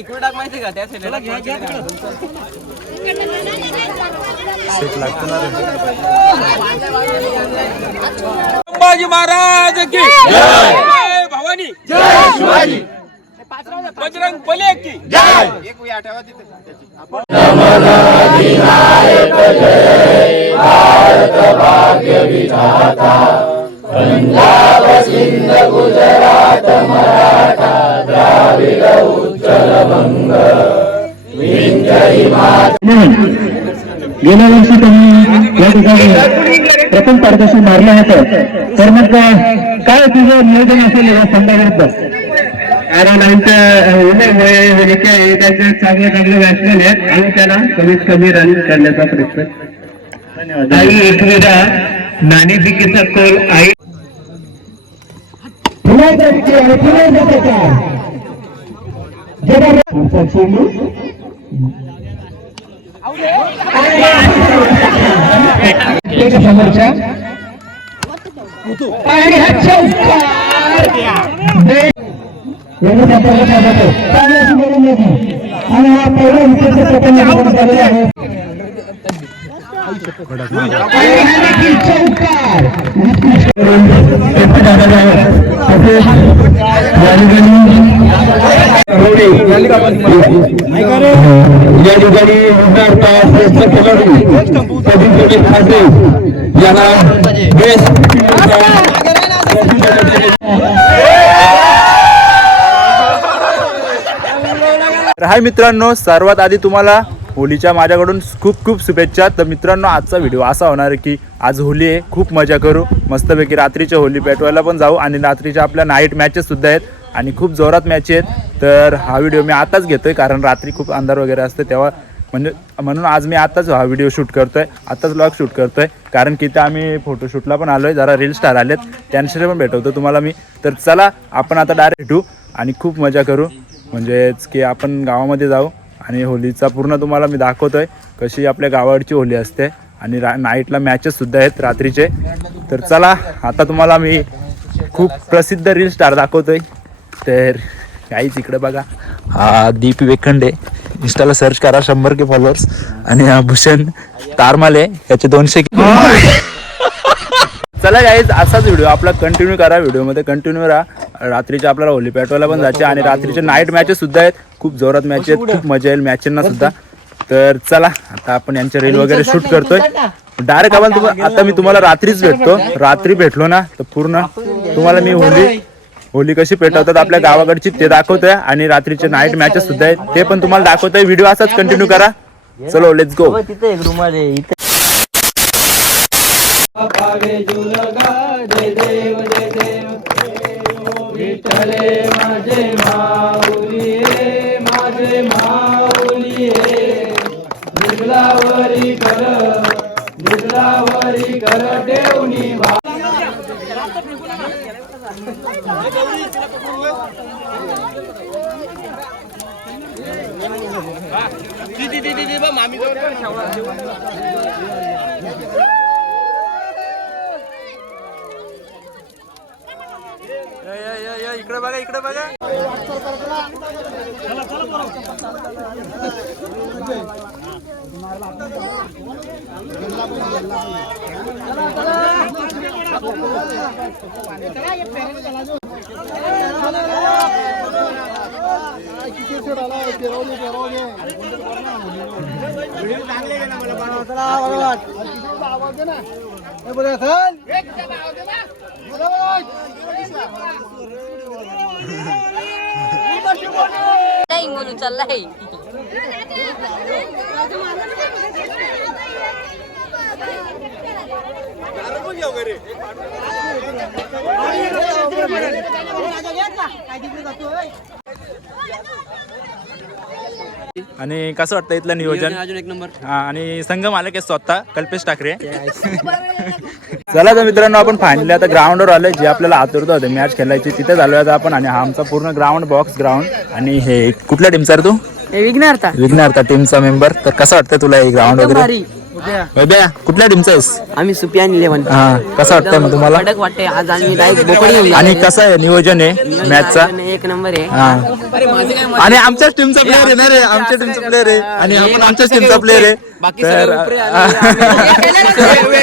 माहिती का त्या संभाजी महाराज की जय, भवानी जय, शिवाजी बजरंग बली की जय। एक वेळा आठवा तिथे भारत भाग्य विधाता पंजाब सिंध गुजरात मराठा द्राविड उत्कल बंग विंध्य हिमाचल। गेल्या वर्षी तुम्ही या ठिकाणी प्रथम पारदर्शन मारले होते, तर मग काय तुझं नियोजन असेल या संघाविरुद्ध? कारण आमच्या त्याचे चांगले चांगले बॅट्समॅन आहेत आणि त्यांना कमीत कमी रन करण्याचा प्रयत्न। धन्यवाद। आई एकविरा नाणेफेकीचा कोल आई समोरच्या आणि हा पहिला विकेटचा प्रकरण झालेला आहे। हाय मित्रांनो, सर्वात आधी तुम्हाला होलीच्या माझ्याकडून खूप खूप शुभेच्छा। तर मित्रांनो, आजचा व्हिडिओ असा होणार आहे की आज होली आहे, खूप मजा करू, मस्तपैकी रात्रीच्या होली पेटवायला पण जाऊ आणि रात्रीच्या आपल्या नाईट मॅचेस सुद्धा आहेत आणि खूप जोरात मॅच आहेत। तर हा व्हिडिओ मी आताच घेतोय कारण रात्री खूप अंधार वगैरे असते तेव्हा म्हणून आज मी आताच हा व्हिडिओ शूट करतोय, आताच व्लॉग शूट करतोय कारण की ते आम्ही फोटोशूटला पण आलोय, जरा रील स्टार आलेत त्यांच्याशी पण भेटवतो तुम्हाला मी। तर चला आपण आता डायरेक्ट भेटू आणि खूप मजा करू, म्हणजेच की आपण गावामध्ये जाऊ आणि होलीचा पूर्ण तुम्हाला मी दाखवतोय कशी आपल्या गावाकडची होली असते आणि नाईटला मॅचेससुद्धा आहेत रात्रीचे। तर चला आता तुम्हाला मी खूप प्रसिद्ध रील स्टार दाखवतोय। तर काहीच इकडे बघा, हा दीप वेखंडे, इंस्टाला सर्च करा, 100K फॉलोअर्स। आणि हा भूषण तारमाले, याचे 200 चला गाईज, असाच व्हिडिओ आपला कंटिन्यू करा, व्हिडिओमध्ये कंटिन्यू राहा। रात्रीचे आपल्याला होली पेटवायला पण जायचे आणि रात्रीचे नाईट मॅचेस सुद्धा आहेत, खूप जोरात मॅच आहेत, खूप मजा येईल मॅचेंना सुद्धा। तर चला आता आपण यांचे रील वगैरे शूट करतोय डायरेक्ट। आपण आता मी तुम्हाला रात्रीच भेटतो, रात्री भेटलो ना तर पूर्ण तुम्हाला मी होली कशी पेटवतात आपल्या गावाकडची ते दाखवतोय आणि रात्रीचे नाईट मॅचेस सुद्धा आहेत ते पण तुम्हाला दाखवतोय। व्हिडिओ असाच कंटिन्यू करा, चलो लेट्स गो। विठ्ठले माझे माऊली रे, माझे माऊली रे, निगलावरी कर देऊनी मामी इकडे बघा, इकडे बघा। नहीं बोलू चल रहा है। आणि कसं वाटतं इथलं नियोजन? अजून एक नंबर। आणि संघ मालक आहे स्वतः कल्पेश ठाकरे। चला तर मित्रांनो, आपण फायनली आता ग्राउंडवर आलोय, जे आपल्याला आतुरता होते मॅच खेळायची तिथे झालोय आता आपण। आणि हा आमचा पूर्ण ग्राउंड, बॉक्स ग्राउंड। आणि हे कुठल्या टीमचा रे तू? विघ्नार्था टीमचा मेंबर। तर कसं वाटतं तुला हे ग्राउंड वगैरे? वैभ्या कुठल्या टीमचा आहेस? आम्ही सुपियान 11. हा, कसं वाटतंय मग तुम्हाला? कडक वाटते आज आम्ही डायरेक्ट बोकड घेऊन आणि कसं आहे नियोजन आहे मॅचचा? एक नंबर आहे. हा, आणि आमच्याच टीमचा प्लेअर आहे ना रे, आमच्या टीमचा प्लेअर आहे आणि आपण आमच्याच टीमचा प्लेअर आहे. तर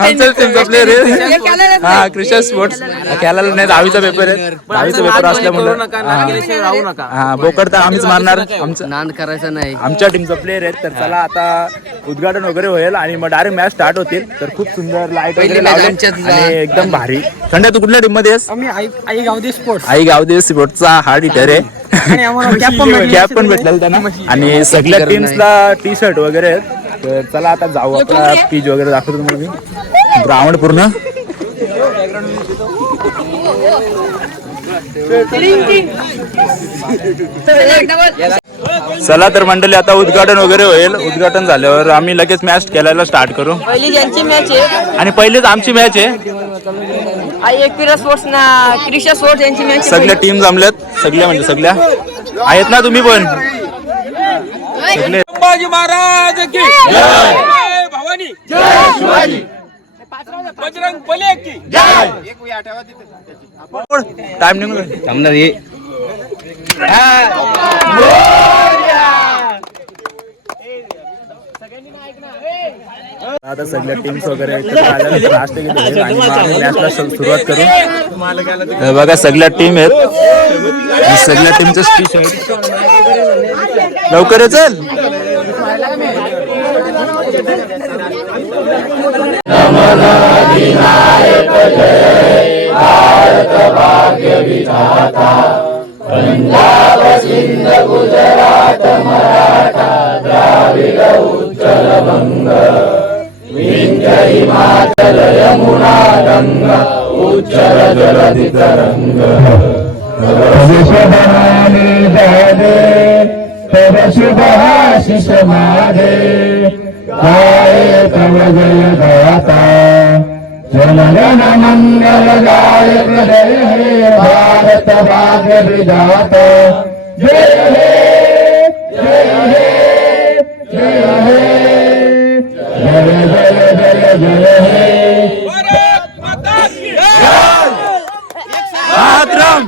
आमच्याच टीमचा प्लेअर आहे. हा, क्रिशा स्पोर्ट्स खेळायला नाही, 10वीचा पेपर आहे. 10वीचा पेपर असल्यामुळे राहू नका. हा, बोकड तर आम्हीच मारणार. आमचं नांद करायचं नाही. आमच्या टीमचा प्लेअर आहे. तर चला आता उद्घाटन वगैरे होईल आणि मग डायरेक्ट मॅच स्टार्ट होतील. तर खूप सुंदर लाईट वगैरे लावले आणि एकदम भारी. थंड, तू कुठल्या टीम मध्ये आहेस? आई गावदे स्पोर्ट्स. आई गावदेव स्पोर्ट्सचा हार्ड हिटर आहे. कॅप पण भेटलेला त्यांना आणि सगळ्या टीम्सला टी शर्ट वगैरे आहेत. तर चला आता जाऊ, आपला पीच वगैरे दाखवतो तुम्हाला मी. ग्राउंड पूर्ण चला. तर मंडळी आता उद्घाटन वगैरे होईल. उद्घाटन झाल्यावर आम्ही लगेच मॅच खेळायला स्टार्ट करू. पहिली ज्यांची मॅच आहे आणि पहिलेच आमची मॅच आहे. आई एकविरा स्पोर्ट्स ना क्रिशा स्पोर्ट्स यांची मॅच. सगळ्या टीम जमल्यात, सगळ्या म्हणजे सगळ्या आहेत ना तुम्ही पण सगळे. संभाजी महाराज की जय भवानी, जय शिवाजी, बजरंग बली की जय. टाइम निघून आता सगळ्या टीम्स वगैरे एकत्र आल्यानंतर नाश्ता घेऊन होईल आणि मग आम्ही मॅचला सुरुवात करू. हे बघा सगळ्या टीम आहेत, सगळ्या टीमचं टी शर्ट लवकर चल. पंजाब सिंध गुजरात मराठा द्राविड उत्कल बंग विंध्य हिमाचल यमुना गंगा उच्चल जलधि तरंग. शुभहानि जादे तव शुभाशिष माधे गाये तव जय गाता जनगण मंगल गायक जय हे भारत भाग्य विधाता. जय हे जय हे जय हे जय जय जय जय हे. भारत माता की मातरम.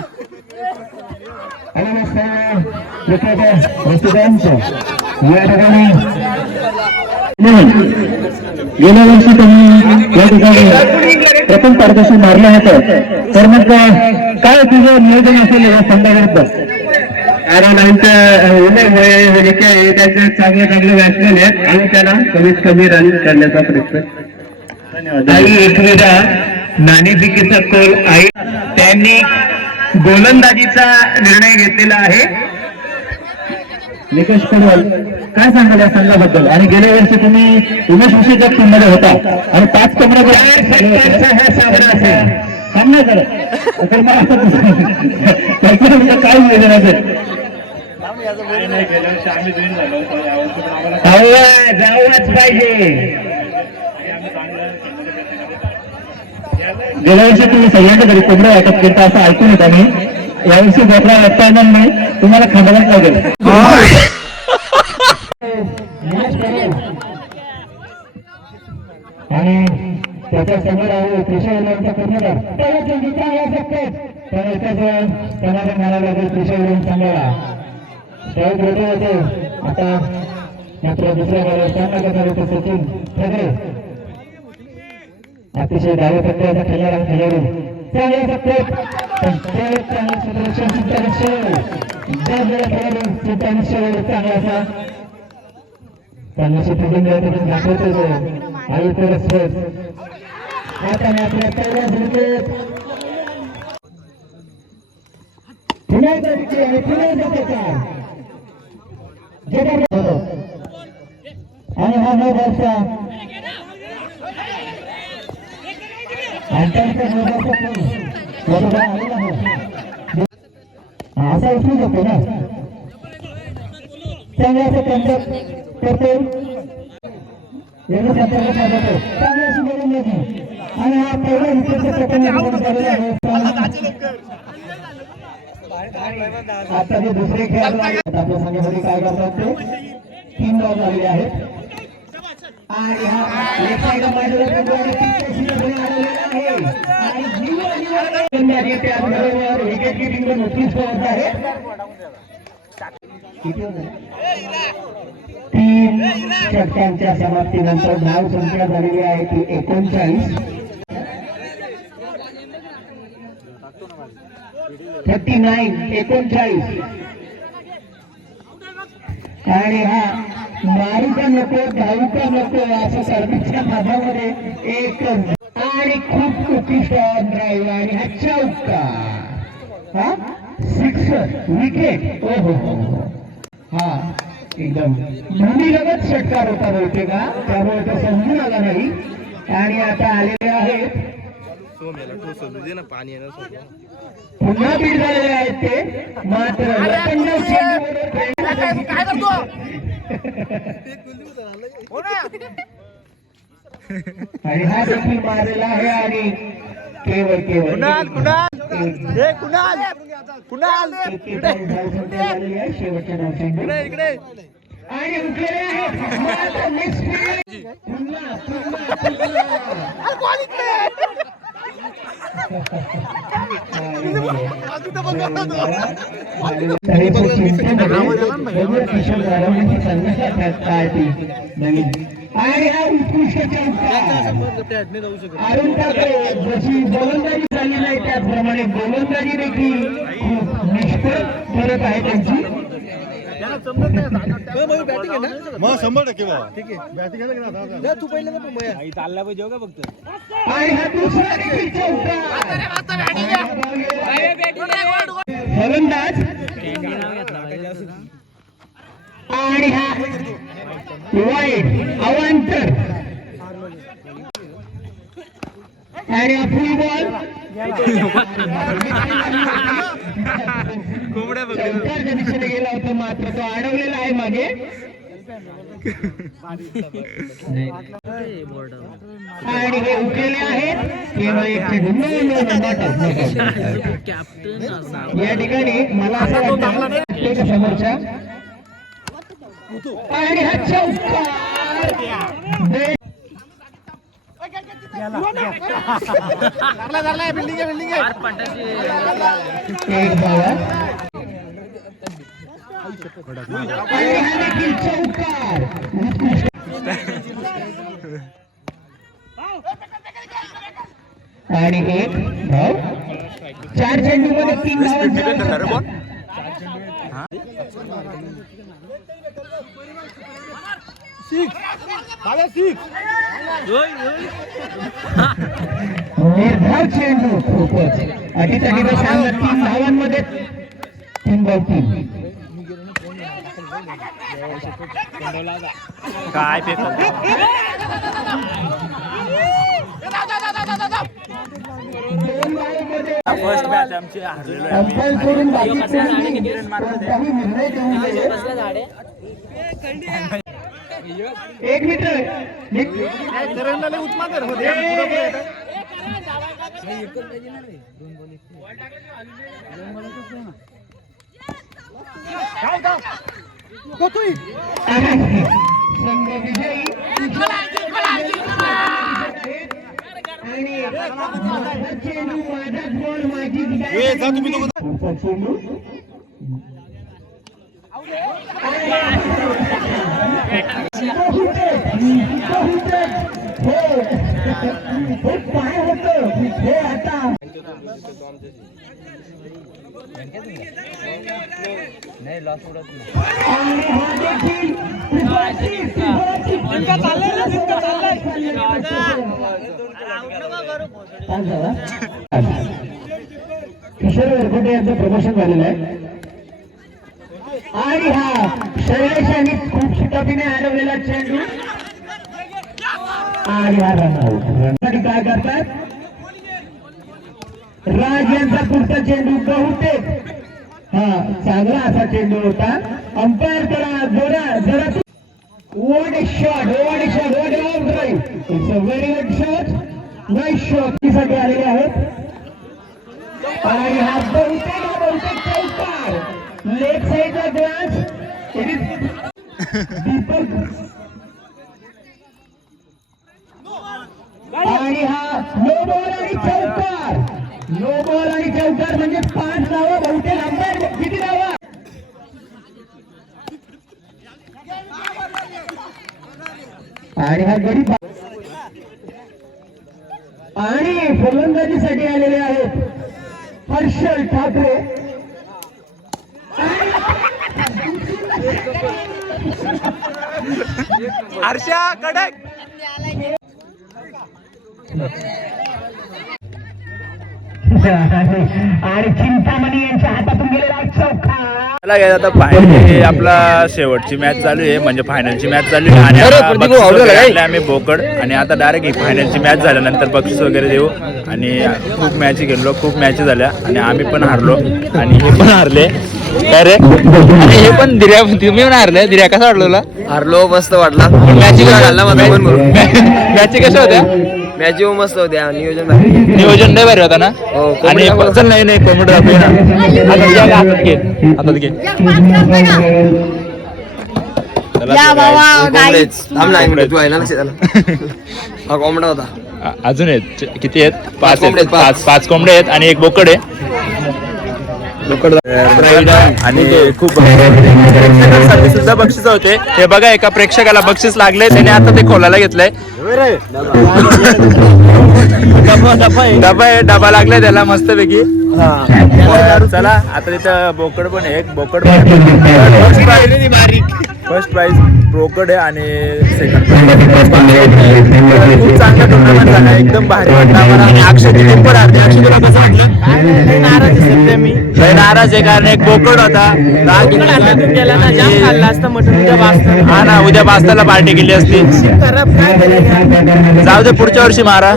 या ठिकाणी गेल्या वर्षी त्यांनी या ठिकाणी प्रथम पारदर्शन मारलं होतं. तर मग काय तुझं नियोजन असेल या संघाविरुद्ध? कारण आमच्या त्यांचे चांगले चांगले बॅट्समॅन आहेत आणि त्यांना कमीत कमी रन करण्याचा प्रयत्न. आई एकविरा नाणेफेकीचा कोल आई त्यांनी गोलंदाजीचा निर्णय घेतलेला आहे. निकष पडवल काय सांगाल या संघाबद्दल? आणि गेल्या वर्षी तुम्ही उमेश विषयच्या टीम मध्ये होता आणि 5 कमरा हा सामना असेल सामना करा. तर मग असं काय नियोजन असेल? जाऊच पाहिजे. गेल्या वर्षी तुम्ही सगळ्यांच्या घरी कोंबडा वाटप करता असं ऐकून होता मी. यावर्षी बोकडा वाटता येणार नाही, तुम्हाला खांदायलाच लागेल. आणि त्याच्या समोर आहे कृषीचा कर्णधार त्यांना म्हणायला लागेल कृषी सांगायला स्ट्राईक रेडी होते. आता मात्र दुसऱ्या गाड्या सामना करणार होते सचिन ठगरे. अतिशय डाव्या पट्ट्याचा खेळाडू चांगल्या पट्ट्यात चांगला असा त्यांना शूटिंग दाखवतो तो आई परत आता मात्र पहिल्या क्रिकेट आणि हा नऊ वर्षा असा उचलू शकतो ना. चांगला असं कंटॅक्ट करतो चांगली अशी गोलंदाजी आणि हा पहिला विकेटचा प्रकरण झालेला आहे. आता जे दुसरे खेळाडू आहेत आपल्या संघासाठी काय करतात ते 3 बॉल झालेले आहेत. आणि हा लेफ्ट साईड मांडवला आणि जीवन त्याचबरोबर विकेट किपिंग नोटीस होत आहे. 3 षटकांच्या समाप्तीनंतर धाव संख्या झालेली आहे ती 39. 39 आणि हा मारूका नको धावूका नको असं सर्विसच्या भागामध्ये एक आणि खूप उत्कृष्ट ड्राईव्ह आणि हा चौका, हा 6 विकेट. ओ हो हा एकदम भूमीलगत षटकार होता बहुतेक, त्यामुळे तो समजून आला नाही. आणि आता आलेले आहेत पुन्हा बीड झालेले आहेत ते मात्र रतनराव चेंडूवर काय करतो आणि हा देखील मारलेला आहे आणि केवळ शेवटच्या धाव चेंडू आणि उठलेले आहेत आणि हा उत्कृष्ट अरुण ठाकरे जशी गोलंदाजी झाली नाही त्याचप्रमाणे गोलंदाजी देखील खूप निष्फळ करत आहे त्यांची. 100% ठीक आहे बॅटिंग तू पहिले चालला पाहिजे का फक्त. आणि हा दुसरा देखील चौका फलंदाज आणि हा वाईट अवांतर आणि हा फुल बॉल चौकारच्या दिशेने गेला होता मात्र तो अडवलेला आहे मागे. आणि हे उठलेले आहेत केवळ एक चेंडू. या ठिकाणी मला असं वाटतं समोरच्या आणि हा चौकार एक धावा आणि हा देखील चौकार. आणि एक धाव 4 चेंडूमध्ये 3 धावांचा निर्धाव चेंडू खूपच अटीतटीचा सामना 3 धावांमध्ये 3 बॉल 3. काय फर्स्ट मॅच आमची हारलेलो अंपायर सोडून बाकी कोणी निर्णय देऊ नये. एक मिनिट संघ विजयी आणि माझा चेंडू माझाच बॉल माझीच चेंडू काय होतं हे आता किशोर वरकोटे यांचं प्रमोशन झालेलं आहे. आणि हा शैलेश यांनी खूप शिटापीने हरवलेला चेंडू आणि हा रनआउट. रनसाठी काय करतात राज यांचा पुढचा चेंडू बहुतेक हा चांगला असा चेंडू होता. अंपायर करा जरा What a shot, what a shot, what a long drive. It's a very good shot. Nice shot. साठी आलेले आहेत आणि हा बहुतेक चौकार लेफ्ट साइडचा ग्लास दीपक नो बॉल आणि चौकार म्हणजे 5 धावा बहुतेक अंतर किती धावा आणि हा गडी आणि फलंदाजीसाठी आलेले आहेत हर्षल ठाकरे हर्षा कडक आणि चिंतामणी यांच्या हातातून गेलेला चौका चला काय आता फायनली आपला शेवटची मॅच चालू आहे म्हणजे फायनलची मॅच चालू आहे आणि आता बक्षीस वगैरे आणले आम्ही बोकड आणि आता डायरेक्ट ही फायनलची मॅच झाल्यानंतर बक्षीस वगैरे देऊ आणि खूप मॅची खेळलो खूप मॅची झाल्या आणि आम्ही पण हारलो आणि हे पण हारले अरे आणि हे पण दिर्या तुम्ही पण हारले दिर्या कसा वाटलो तुला हारलो मस्त वाटला मॅची मॅची कशा होत्या मॅच मस्त होत्या नियोजन नाही भारी होता ना आणि चल नाही कॉमेडी दाखवू ना हातात घे कोंबडा होता अजून आहेत किती आहेत पाच कोंबडे आहेत आणि एक बोकड आहे आणि खूप प्रेक्षकांसाठी सुद्धा बक्षीस होते हे बघा एका प्रेक्षकाला बक्षीस लागले त्याने आता ते खोलायला घेतलंय डबा लागलाय त्याला मस्त पैकी चला आता तिथं बोकड पण आहे एक बोकड फर्स्ट प्राइज बोकड आहे आणि सेकंड खूप चांगला टुर्नामेंट झाला एकदम भारी वाटला मला अक्षय टीम पण हारते अक्षय तुला कसं वाटलं नाराज आहे कारण एक बोकड होता हा ना उद्या पास्ताला पार्टी केली असती जाऊ दे पुढच्या वर्षी मारा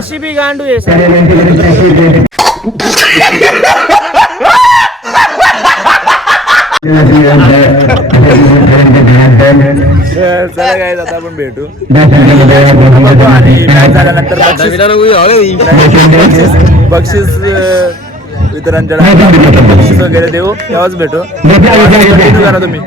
चला काय आता आपण भेटू आणि मॅच झाल्यानंतर बक्षीस वितरणच्या बक्षीस वगैरे देऊ तेव्हाच भेटू करा तुम्ही